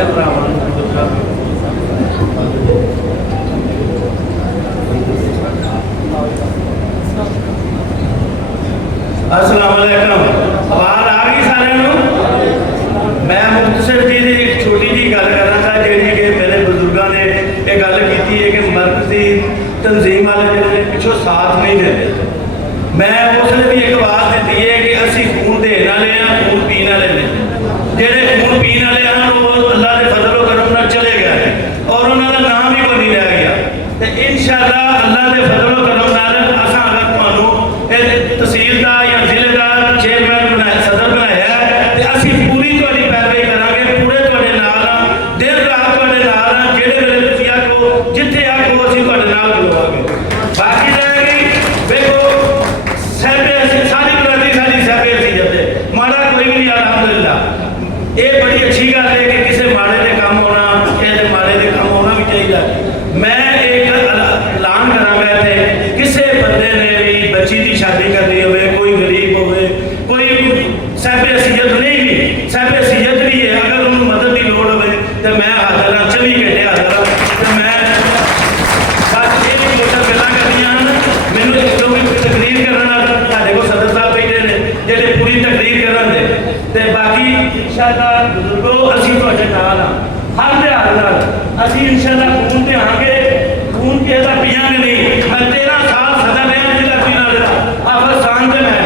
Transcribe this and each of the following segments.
सारे भरावां नूं अस्सलाम वालेकुम। आवाज़ आ गई सारे नूं? मैं मुख्तसर जी की एक छोटी जी गल करांगा जिहड़ी कि मेरे बुजुर्गों ने ये गल की है कि मरकजी तंजीम वाले जिहड़े पिछों साथ नहीं देते। मैं उसने भी एक आवाज़ दी है कि असी खून देने वाले हैं, खून पीने वाले ने। जिहड़े खून पीने वाले हैं वो अल्लाह के फजल व करम नाल चले गए और उन्होंने नाम ही कोई नहीं रह गया। तो इंशाअल्लाह अल्लाह के फजल व करम नाल असां अगर तुहानूं तहसील का या जिले का चेयरमैन बनाया, सदर बनाया तो असी पूरी तुहाडी पैरवी करांगे, पूरे तुहाडे नाल हां, दिन रात तुहाडे नाल हां। जिहड़े वेले तुसीं आखो जिथे आखो असीं तुहाडे नाल खलोवांगे। बाकी रह गई देखो साहबे असीं सारी बरादरी साडी साहबे असीयत है, माड़ा कोई भी नहीं। अलहमदुलिल्लाह ये बड़ी अच्छी गल है कि किसी माड़े के काम होना, किसी माड़े के काम होना भी चाहिए। मैं एक ऐलान करांगा इत्थे किसी बंदे ने भी बच्ची की शादी करनी हो, कोई गरीब हो, कोई साहबे असीयत नहीं भी, साहबे असीयत भी है, अगर उन्होंने मदद की लोड़ हो तो मैं हाजिर हाँ, 24 घंटे हाजिर हाँ। तो मैं बस ये मोटर गल्लां करनियां हैं। मैनूं जो भी तकरीर करना तुहाडे कोल सदर साहब बैठे ने जिहड़े पूरी तकरीर करन ते बाकी इंशाअल्लाह बुजुर्गो असीं तुहाडे नाल हां, हर लिहाज नाल असीं इंशाअल्लाह खून देवांगे, खून किसे दा पीआंगे नहीं। मैं 13 साल सदर रहा जिला पीना जिला आफसान से मैं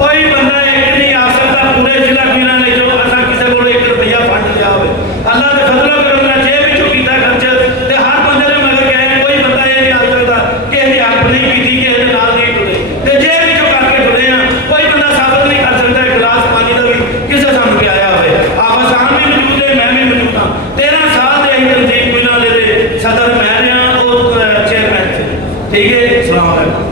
कोई बंदा एक नहीं आ सकता पूरे जिला पीना ने जो असा किसी को 1 रुपया फंड लिया हो। अल्लाह के फजल करूंगा जे भी कीता खर्च ते हर बंदे ने मगर कहे कोई बंदा ये नहीं आ सकता कि ये हक नहीं पीती कि ये नाल नहीं टुरे ते जे भी करके टुरे हैं कोई बंदा साबित नहीं कर सकता गिलास पानी का भी किसी सामने पियाया हो। आफसान भी मौजूद है, मैं भी मौजूद हाँ। 13 साल से तंजीम पीना ले सदर मैं रहा और चेयरमैन से। ठीक है, अस्सलाम वालेकुम।